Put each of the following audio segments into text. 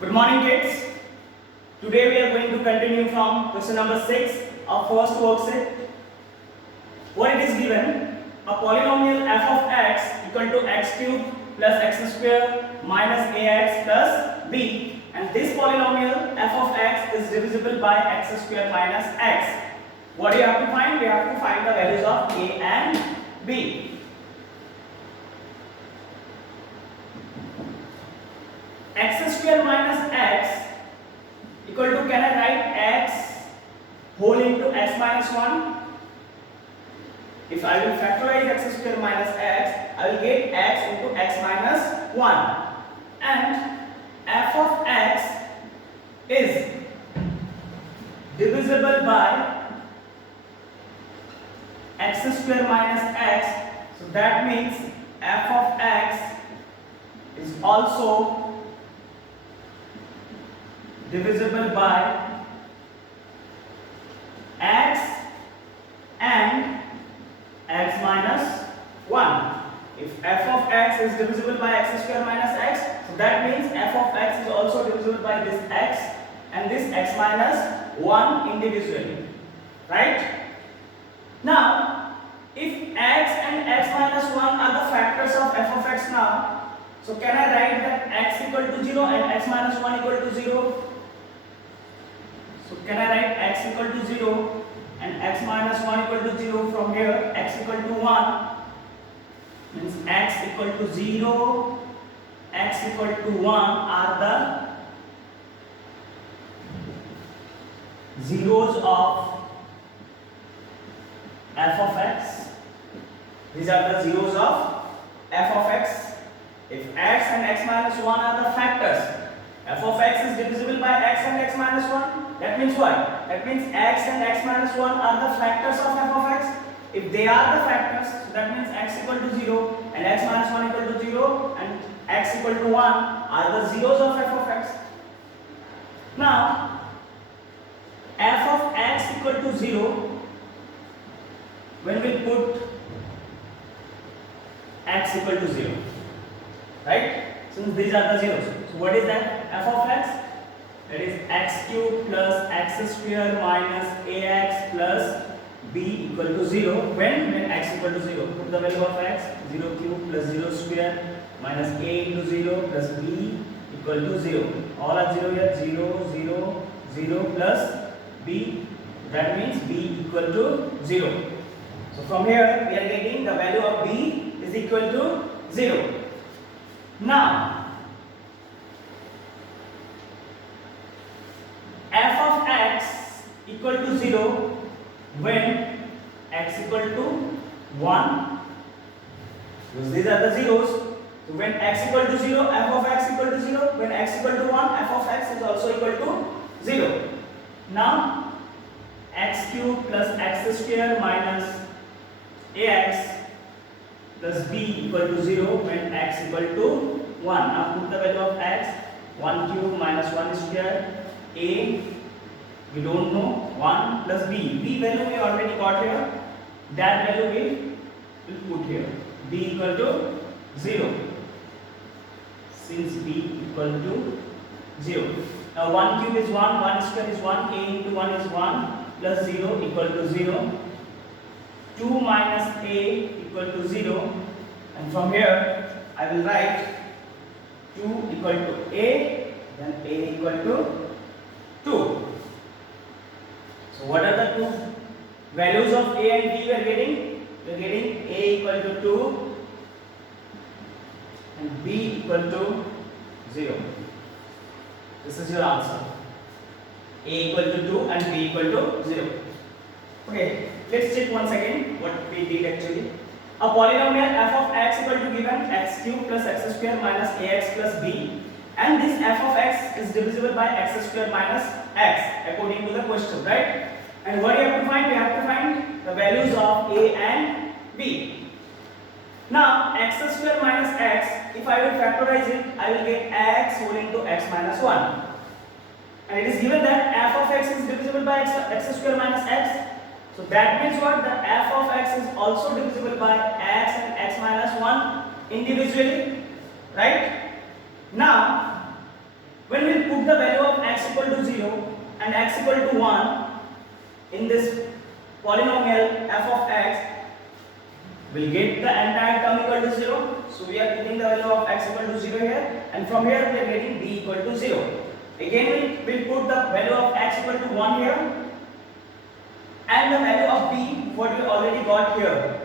Good morning, kids. Today we are going to continue from question number 6 of first worksheet. What it is given? A polynomial f of x equal to x cube plus x square minus ax plus b, and this polynomial f of x is divisible by x square minus x. What do you have to find? We have to find the values of a and b. X square minus x equal to, can I write x whole into x minus 1? If I will factorize x square minus x, I will get x into x minus 1. And f of x is divisible by x square minus x. So that means f of x is also divisible by x and x minus 1. If f of x is divisible by x square minus x, so that means f of x is also divisible by this x and this x minus 1 individually. Right? Now, if x and x minus 1 are the factors of f of x now, so can I write that x equal to 0 and x minus 1 equal to 0? So can I write x equal to 0 and x minus 1 equal to 0 from here? X equal to 1 means x equal to 0, x equal to 1 are the zeros of f of x. These are the zeros of f of x. If x and x minus 1 are the factors, f of x is divisible by x and x minus 1. That means what? That means x and x minus 1 are the factors of f of x. If they are the factors, so that means x equal to 0 and x minus 1 equal to 0 and x equal to 1 are the zeros of f of x. Now, f of x equal to 0, when we put x equal to 0, right? Since these are the zeros. So what is that? F of x, that is x cube plus x square minus ax plus b equal to 0. When x equal to 0, put the value of x, 0 cube plus 0 square minus a into 0 plus b equal to 0. All are 0 here, 0, 0, 0 plus b, that means b equal to 0. So from here we are getting the value of b is equal to 0. Now, f of x equal to 0 when x equal to 1, because these are the zeros. So when x equal to 0, f of x equal to 0. When x equal to 1, f of x is also equal to 0. Now, x cube plus x square minus ax plus b equal to 0 when x equal to 1. Now put the value of x, 1 cube minus 1 square, a we don't know, 1 plus b value we already got here, that value we will put here, b equal to 0, since b equal to 0. Now 1 cube is 1, 1 square is 1, a into 1 is 1 plus 0 equal to 0, 2 minus a equal to 0, and from here I will write 2 equal to a, then a equal to 2. So what are the two values of a and b we are getting? We are getting a equal to 2 and b equal to 0. This is your answer. A equal to 2 and b equal to 0. Okay, let's check once again what we did actually. A polynomial f of x equal to given x cube plus x square minus ax plus b, and this f of x is divisible by x square minus x according to the question, right? And what do you have to find? We have to find the values of a and b. Now x square minus x, if I will factorize it, I will get x whole into x minus 1. And it is given that f of x is divisible by x square minus x. So that means what? The f of x is also divisible by x and x minus 1 individually, right? Now, When we put the value of x equal to 0 and x equal to 1 in this polynomial f of x, we'll get the entire term equal to 0. So we are putting the value of x equal to 0 here, and from here we are getting b equal to 0. Again we will put the value of x equal to 1 here, and the value of b what we already got here,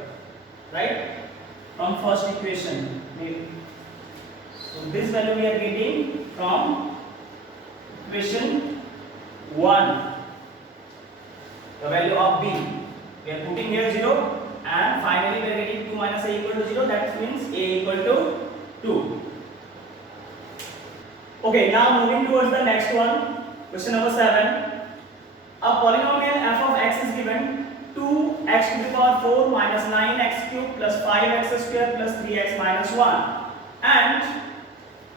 right, from first equation. So this value we are getting from equation 1, the value of b we are putting here 0, and finally we are getting 2 minus a equal to 0, that means a equal to 2. Okay, now moving towards the next one, question number 7. A polynomial f of x is given 2x to the power 4 minus 9x cubed plus 5x square plus 3x minus 1, and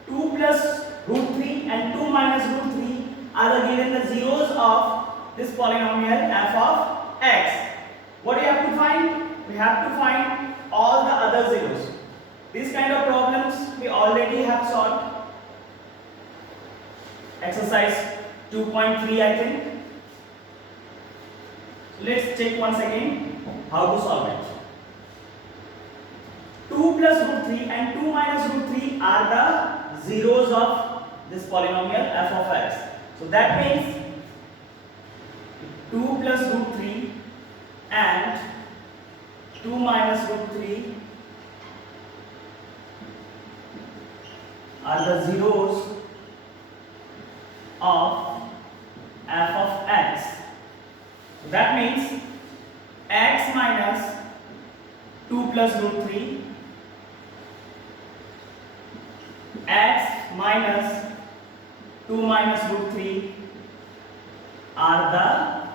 2 plus root 3 and 2 minus root 3 are given the zeros of this polynomial f of x. What do you have to find? We have to find all the other zeros. These kind of problems we already have solved. Exercise 2.3 I think. So let's check once again how to solve it. 2 plus root 3 and 2 minus root 3 are the zeros of this polynomial f of x. So that means 2 plus root 3 and 2 minus root 3 are the zeros of f of x. So that means x minus 2 plus root 3, x minus 2 minus root 3 are the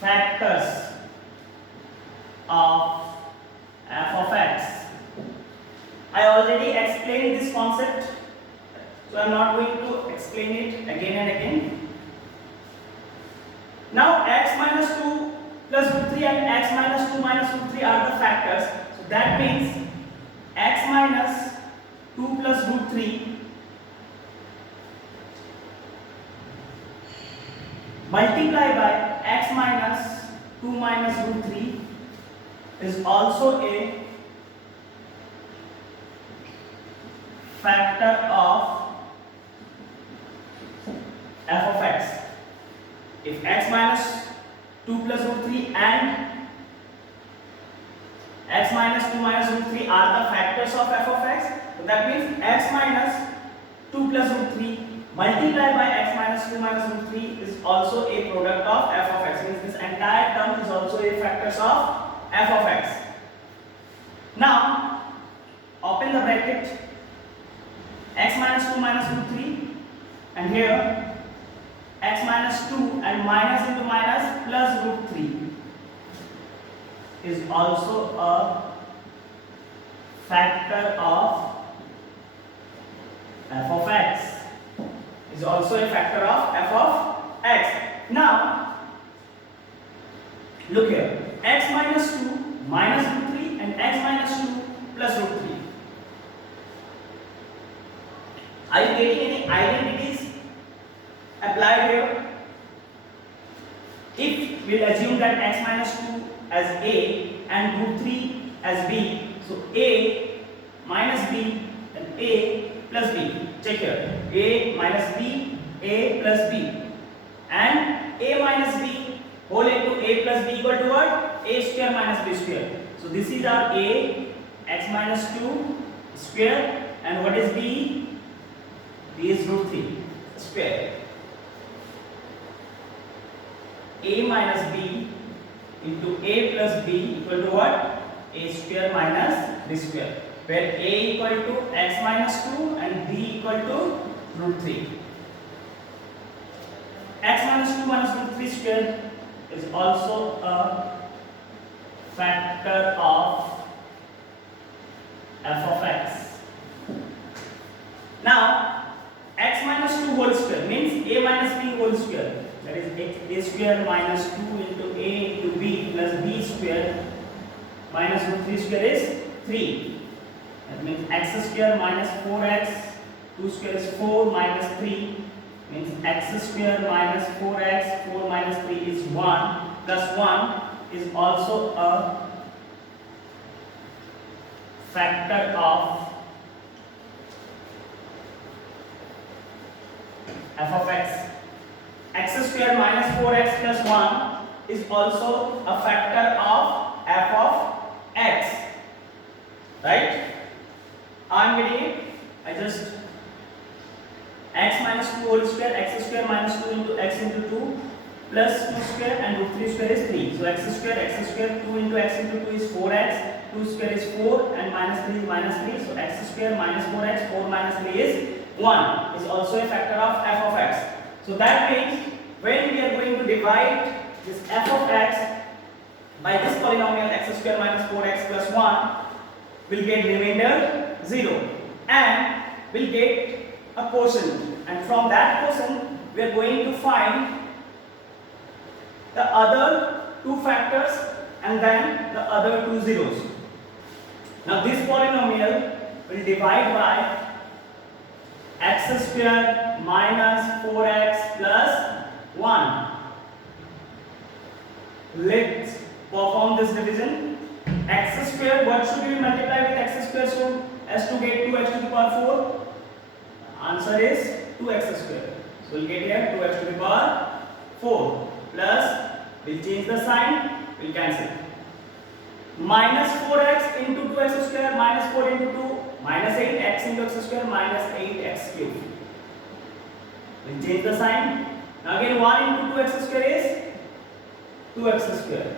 factors of f of x. I already explained this concept, so I am not going to explain it again and again. Now x minus 2 plus root 3 and x minus 2 minus root 3 are the factors. So that means x minus 2 plus root 3 multiply by x minus 2 minus root 3 is also a factor of f of x. If x minus 2 plus root 3 and x minus 2 minus root 3 are the factors of f of x, so that means x minus 2 plus root 3 multiplied by x minus 2 minus root 3 is also a product of f of x. Means this entire term is also a factors of f of x. Now open the bracket, x minus 2 minus root 3, and here x minus 2 and minus into minus plus root 3 is also a factor of f of x. Is also a factor of f of x. Now look here, x minus 2 minus root 3 and x minus 2 plus root 3. Are you getting any identities applied here? If we will assume that x minus 2 as a and root 3 as b, so a minus b and a plus b. Check here, a minus b, a plus b, and a minus b whole into a plus b equal to what? A square minus b square. So this is our a, x minus 2 square, and what is b? B is root 3 square. A minus b into a plus b equal to what? A square minus b square, where a equal to x minus 2 and b equal to root 3. X minus 2 minus root 3 square is also a factor of f of x. Now x minus 2 whole square means a minus b whole square, that is a square minus 2 into a into b plus b square minus root 3 square is 3. That means x square minus 4x 2 square is 4 minus 3 means x square minus 4x, 4 minus 3 is 1 plus 1 is also a factor of f of x. X square minus 4x plus 1 is also a factor of f of x. Right? I'm getting it. I just x minus 2 whole square, x square minus 2 into x into 2 plus 2 square and root 3 square is 3. So x square 2 into x into 2 is 4x, 2 square is 4 and minus 3 is minus 3. So x square minus 4x, 4 minus 3 is 1 is also a factor of f of x. So that means when we are going to divide this f of x by this polynomial x square minus 4x plus 1, we'll get remainder 0 and we'll get a quotient, and from that quotient we are going to find the other two factors and then the other two zeros. Now this polynomial will divide by x square minus 4x plus 1. Let's perform this division. X square, what should we multiply with x square so as to get 2x to the power 4? Answer is 2x square. So we'll get here 2x to the power 4 plus, we'll change the sign, we'll cancel. Minus 4x into 2x square minus 4 into 2 minus 8x into x square minus 8x cube. We'll change the sign. Now again 1 into 2x square is 2x square.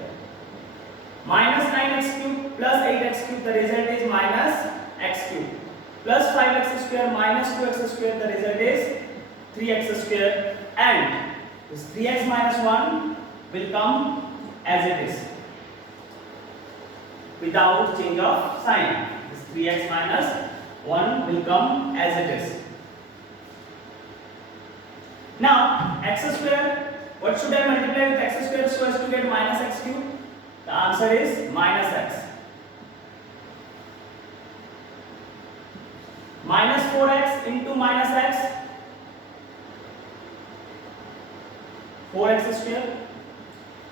Minus 9x cube plus 8x cube, the result is minus x cube. Plus 5x square minus 2x square, the result is 3x square, and this 3x minus 1 will come as it is without change of sign. This 3x minus 1 will come as it is. Now x square, what should I multiply with x square so as to get minus x cube? The answer is minus x. Minus 4x into minus x, 4x square.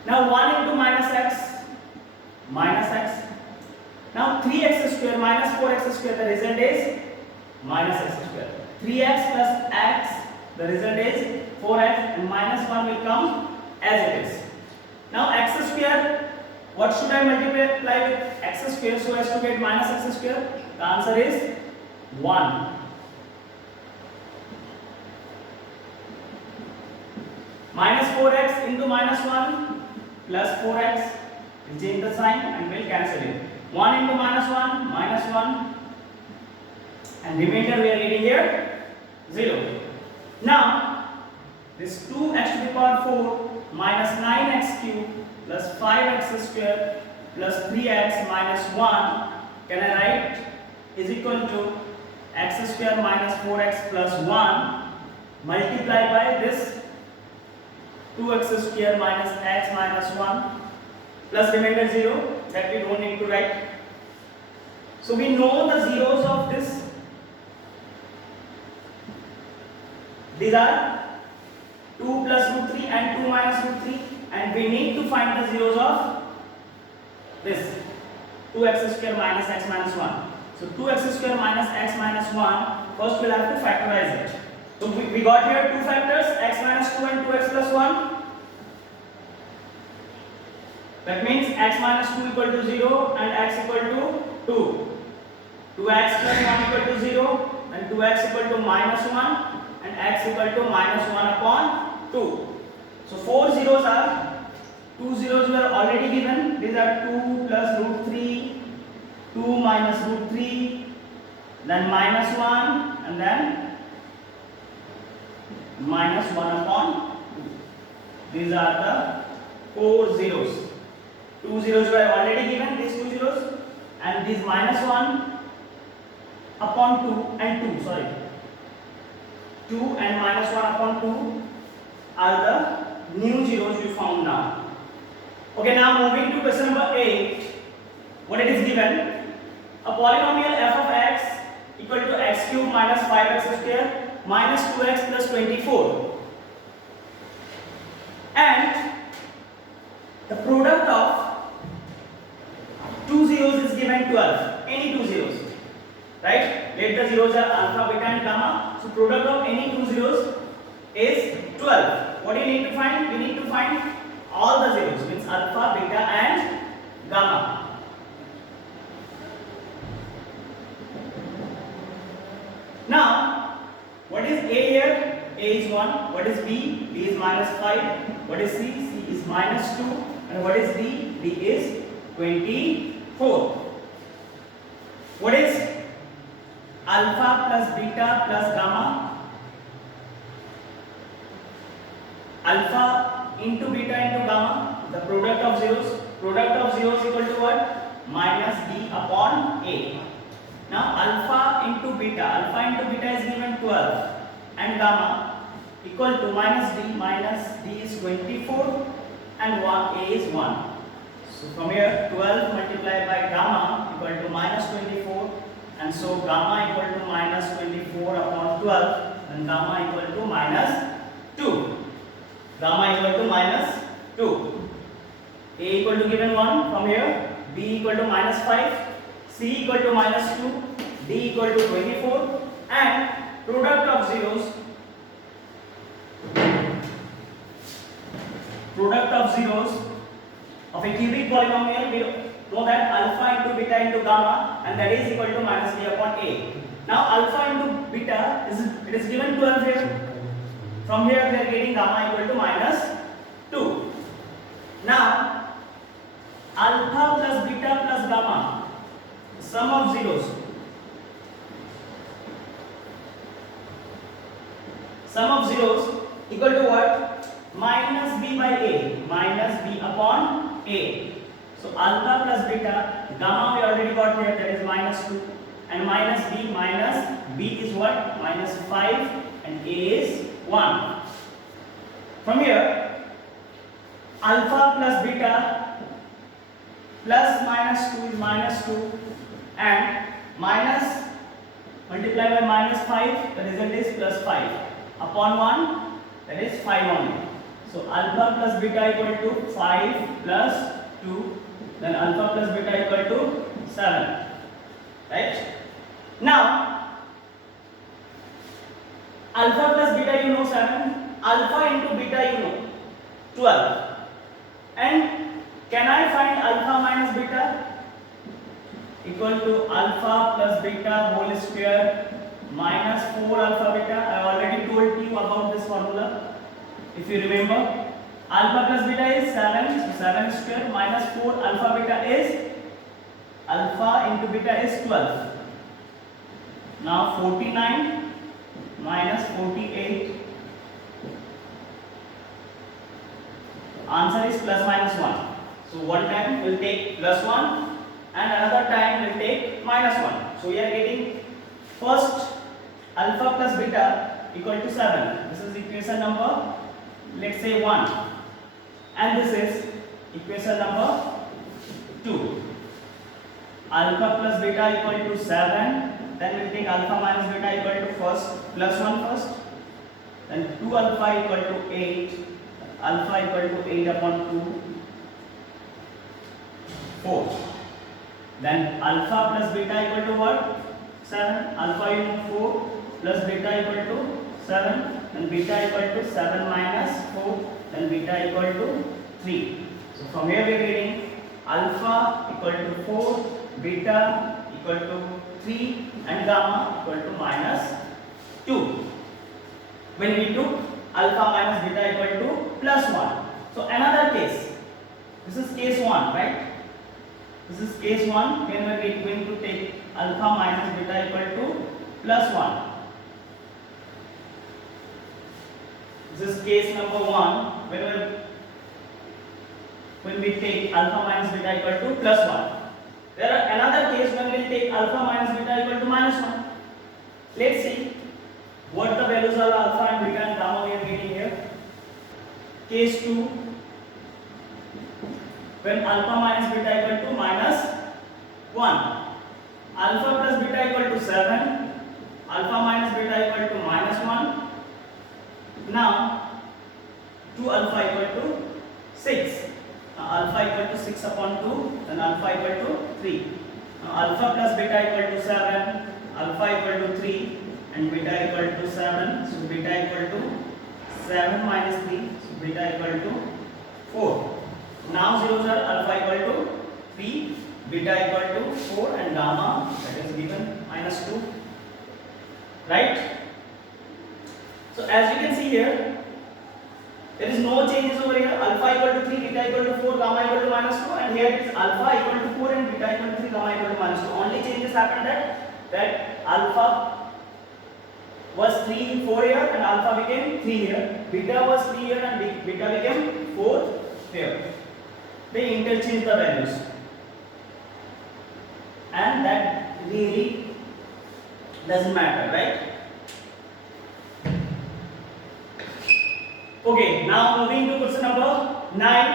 Now 1 into minus x, minus x. Now 3x square minus 4x square, the result is minus x square. 3x plus x, the result is 4x, and minus 1 will come as it is. Now x square, what should I multiply with x square so as to get minus x square? The answer is 1. Minus 4x into minus 1 plus 4x, we'll change the sign and we'll cancel it. 1 into minus 1, minus 1, and remainder we are getting here 0. Now this 2x to the power 4 minus 9x cube plus 5x square plus 3x minus 1, can I write is equal to x square minus 4x plus 1 multiplied by this 2x square minus x minus 1 plus remainder 0, that we don't need to write. So we know the zeros of this. These are 2 plus root 3 and 2 minus root 3, and we need to find the zeros of this 2x square minus x minus 1. So 2x square minus x minus 1, first we'll have to factorize it. So we got here two factors, x minus 2 and 2x plus 1. That means x minus 2 equal to 0 and x equal to 2. 2x plus 1 equal to 0 and 2x equal to minus 1 and x equal to minus 1 upon 2. So 4 zeros are, 2 zeros were already given. These are 2 plus root 3, 2 minus root 3, then minus 1 and then minus 1 upon 2. These are the 4 zeros. 2 zeros were already given, these 2 zeros, and these minus 1 upon 2 and 2, sorry. 2 and minus 1 upon 2 are the new zeros we found now. Okay, now moving to question number 8. What it is given? A polynomial f of x equal to x cube minus 5x square minus 2x plus 24, and the product of two zeros is given 12, any two zeros, right? Let the zeros are alpha, beta and gamma. So product of any two zeros is 12. What do you need to find? We need to find all the zeros, means alpha, beta and gamma. Now, what is A here? A is 1. What is B? B is minus 5. What is C? C is minus 2. And what is D? D is 24. What is alpha plus beta plus gamma? Alpha into beta into gamma, the product of zeros. Product of zeros equal to what? Minus B upon A. Now alpha into beta is given 12 and gamma equal to minus D is 24 and 1, A is 1. So from here 12 multiplied by gamma equal to minus 24, and so gamma equal to minus 24 upon 12 and gamma equal to minus 2. Gamma equal to minus 2. A equal to given 1 from here, B equal to minus 5, C equal to minus 2, D equal to 24, and product of zeros of a cubic polynomial, we know that alpha into beta into gamma, and that is equal to minus B upon A. Now alpha into beta it is given 12 here. From here we are getting gamma equal to minus 2. Now alpha plus beta plus gamma, sum of zeros. Sum of zeros equal to what? Minus B by A, minus B upon A. So alpha plus beta, gamma we already got here, that is minus 2, and minus B is what? Minus 5, and A is 1. From here, alpha plus beta plus minus 2 is minus 2, and minus multiplied by minus 5, the result is plus 5 upon 1, that is 5 only. So alpha plus beta equal to 5 plus 2, then alpha plus beta equal to 7, right? Now alpha plus beta you know 7, alpha into beta you know 12, and can I find alpha minus beta? Equal to alpha plus beta whole square minus 4 alpha beta. I already told you about this formula. If you remember, alpha plus beta is 7, so 7 square minus 4 alpha beta is, alpha into beta is 12. Now 49 minus 48, answer is plus minus 1. So one time will take plus 1 and another time will take minus 1. So we are getting first alpha plus beta equal to 7. This is equation number, let's say 1, and this is equation number 2. Alpha plus beta equal to 7, then we'll take alpha minus beta equal to first plus 1 first, then 2 alpha equal to 8, alpha equal to 8 upon 2, 4. Then alpha plus beta equal to what? 7. Alpha you know 4 plus beta equal to 7, and beta equal to 7 minus 4, then beta equal to 3. So from here we are getting alpha equal to 4, beta equal to 3, and gamma equal to minus 2. When we took alpha minus beta equal to plus 1. So another case. This is case 1, right? This is case 1 when we are going to take alpha minus beta equal to plus 1. This is case number 1 when we take alpha minus beta equal to plus 1. There are another case when we will take alpha minus beta equal to minus 1. Let's see what the values of alpha and beta and gamma we are getting here. Case 2, when alpha minus beta equal to minus 1. Alpha plus beta equal to 7, alpha minus beta equal to -1. Now 2 alpha equal to 6. Now alpha equal to 6 upon 2, then alpha equal to 3. Now alpha plus beta equal to 7, alpha equal to 3, and beta equal to 7. So beta equal to 7 minus 3, so beta equal to 4. Now zeros are alpha equal to 3, beta equal to 4, and gamma, that is given -2. Right? So as you can see here, there is no changes over here. Alpha equal to 3, beta equal to 4, gamma equal to -2, and here it is alpha equal to 4 and beta equal to 3, gamma equal to -2. Only changes happened that alpha was 3 4 here and alpha became 3 here. Beta was 3 here and beta became 4 here. They interchange the values, and that really doesn't matter, right? Okay, now moving to question number 9.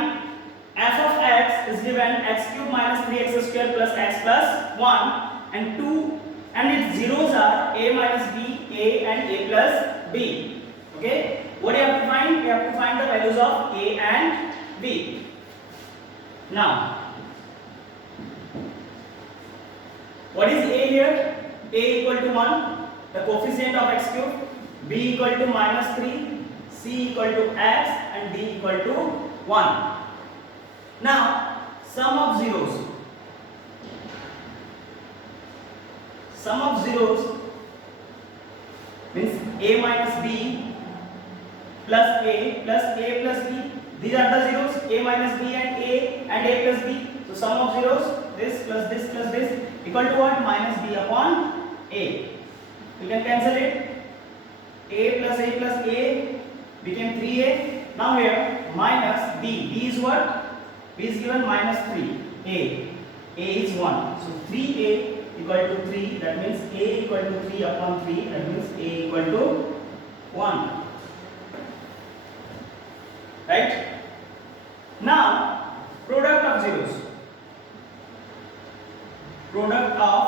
F of x is given x cube minus 3x square plus x plus 1 and 2, and its zeros are a minus b, a and a plus b. Okay, what do you have to find? You have to find the values of a and b. Now, what is a here? A equal to 1, the coefficient of x cube, b equal to -3, c equal to x, and d equal to 1. Now, sum of zeros. Sum of zeros means a minus b plus a plus b. These are the zeros, a minus b and a plus b. So sum of zeros, this plus this equal to what? Minus b upon a. You can cancel it. A plus a became 3a. Now here minus b. B is what? B is given -3. A is 1. So 3a equal to 3. That means a equal to 3 upon 3. That means a equal to 1. Right? Now product of zeros. Product of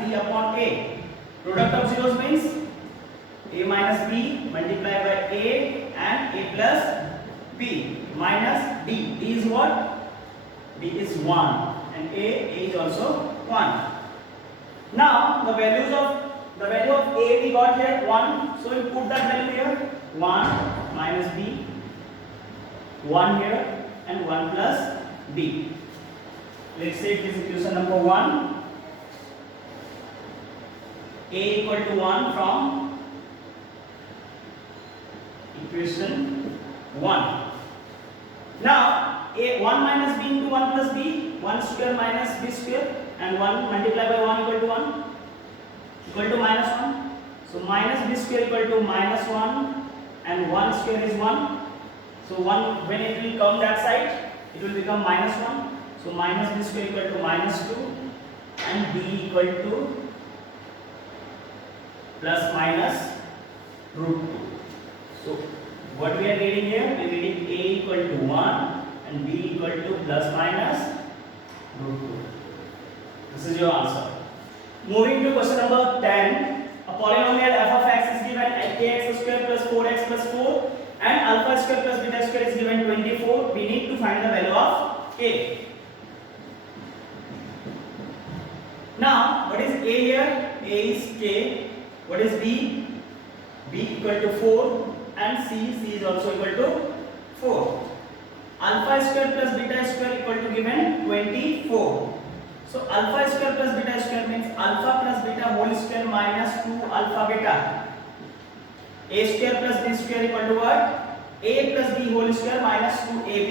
b upon a. Product of zeros means a minus b multiplied by a and a plus b minus d. D is what? D is 1 and a is also 1. Now the value of a we got here 1, so we put that value here. 1 minus b, 1 here, and 1 plus b. Let's say it is equation number 1. A equal to 1 from equation 1. Now a 1 minus b into 1 plus b, 1 square minus b square, and 1 multiplied by 1 equal to 1 equal to -1. So minus b square equal to -1 and 1 square is 1. So 1, when it will come that side, it will become -1. So minus b square equal to -2 and b equal to plus minus √2. So what we are reading here? We are reading a equal to 1 and b equal to plus minus √2. This is your answer. Moving to question number 10. A polynomial f of x is given at kx square plus 4x plus 4 and alpha square plus beta square is given 24. We need to find the value of k. Now, what is a here? A is k. What is b? B equal to 4 and c is also equal to 4. Alpha square plus beta square equal to given 24. So alpha square plus beta square means alpha plus beta whole square minus 2 alpha beta. A square plus b square equal to what? A plus b whole square minus 2ab.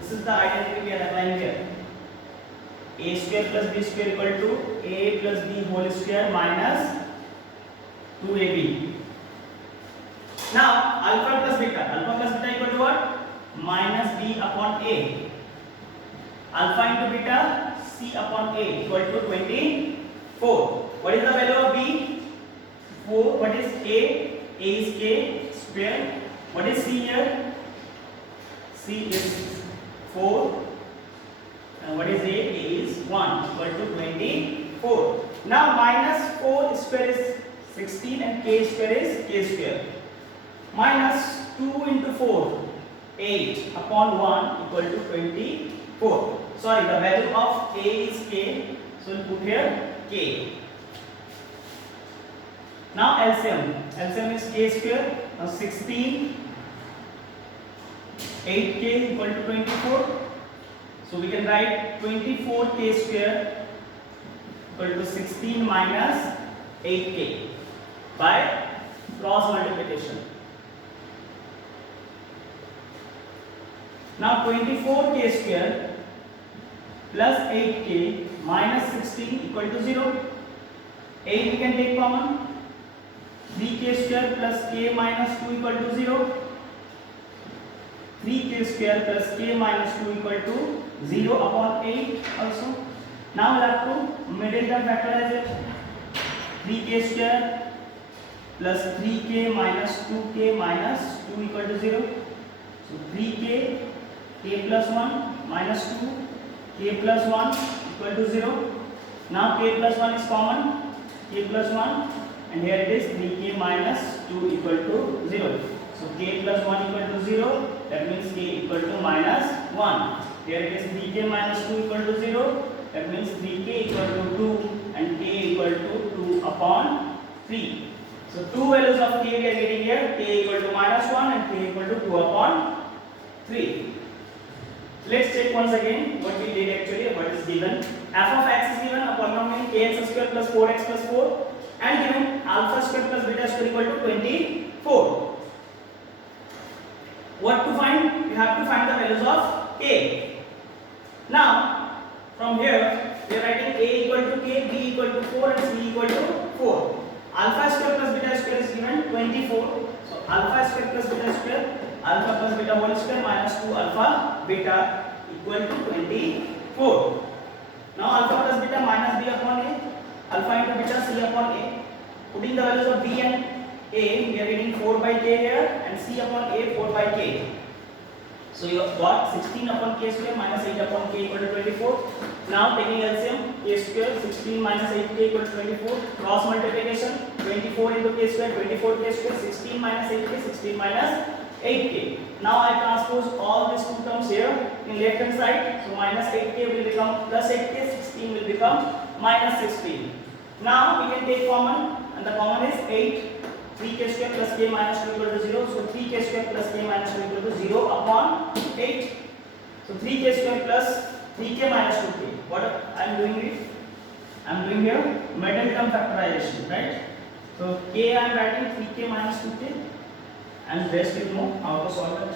This is the identity we are applying here. A square plus b square equal to a plus b whole square minus 2ab. Now alpha plus beta equal to what? Minus b upon a. Alpha into beta, c upon a equal to 24. What is the value of b? 4. What is a? A is k square. What is c here? C is 4. And what is a? A is 1 equal to 24. Now minus 4 square is 16 and k square is k square. Minus 2 into 4, 8 upon 1 equal to 24. Sorry, the value of a is k, so we'll put here k. Now LCM. LCM is k square. Now 16, 8k equal to 24. So we can write 24k square equal to 16 minus 8k by cross multiplication. Now 24k square plus 8k minus 16 equal to 0. 8 we can take common. 3k square plus k minus 2 equal to 0. 3k square plus k minus 2 equal to 0 upon 8 also. Now we have to middle term factorize it. 3k square plus 3k minus 2k minus 2 equal to 0. So 3k, k plus 1 minus 2, k plus 1 equal to 0. Now k plus 1 is common. K plus 1 and here it is 3k minus 2 equal to 0. So k plus 1 equal to 0, that means k equal to minus 1. Here it is 3k minus 2 equal to 0, that means 3k equal to 2 and k equal to 2 upon 3. So two values of k we are getting here, k equal to minus 1 and k equal to 2 upon 3. Let's check once again what we did actually, what is given. F of x is given, a polynomial kx square plus 4x plus 4 and given alpha square plus beta square equal to 24. What to find? We have to find the values of k. Now from here we are writing a equal to k, b equal to 4 and c equal to 4. Alpha square plus beta square is given 24. So alpha square plus beta square, alpha plus beta whole square minus 2 alpha beta equal to 24. Now alpha plus beta minus b upon a, alpha into beta c upon a. Putting the values of b and a, we are getting 4 by k here and c upon a 4 by k. So you have got 16 upon k square minus 8 upon k equal to 24. Now taking LCM, k square 16 minus 8k equal to 24. Cross multiplication, 24 into k square, 24k square, 16 minus 8k, 16 minus 8k. Now I transpose all these two terms here in left hand side. So minus 8k will become plus 8k, 16 will become minus 16. Now we can take common and the common is 8. 3k square plus k minus 2 equal to 0. So 3k square plus k minus 2 equal to 0 upon 8. So 3k square plus 3k minus 2k. What I am doing it? I am doing here middle term factorization, right? So k I am writing 3k minus 2k and rest you know how to solve it.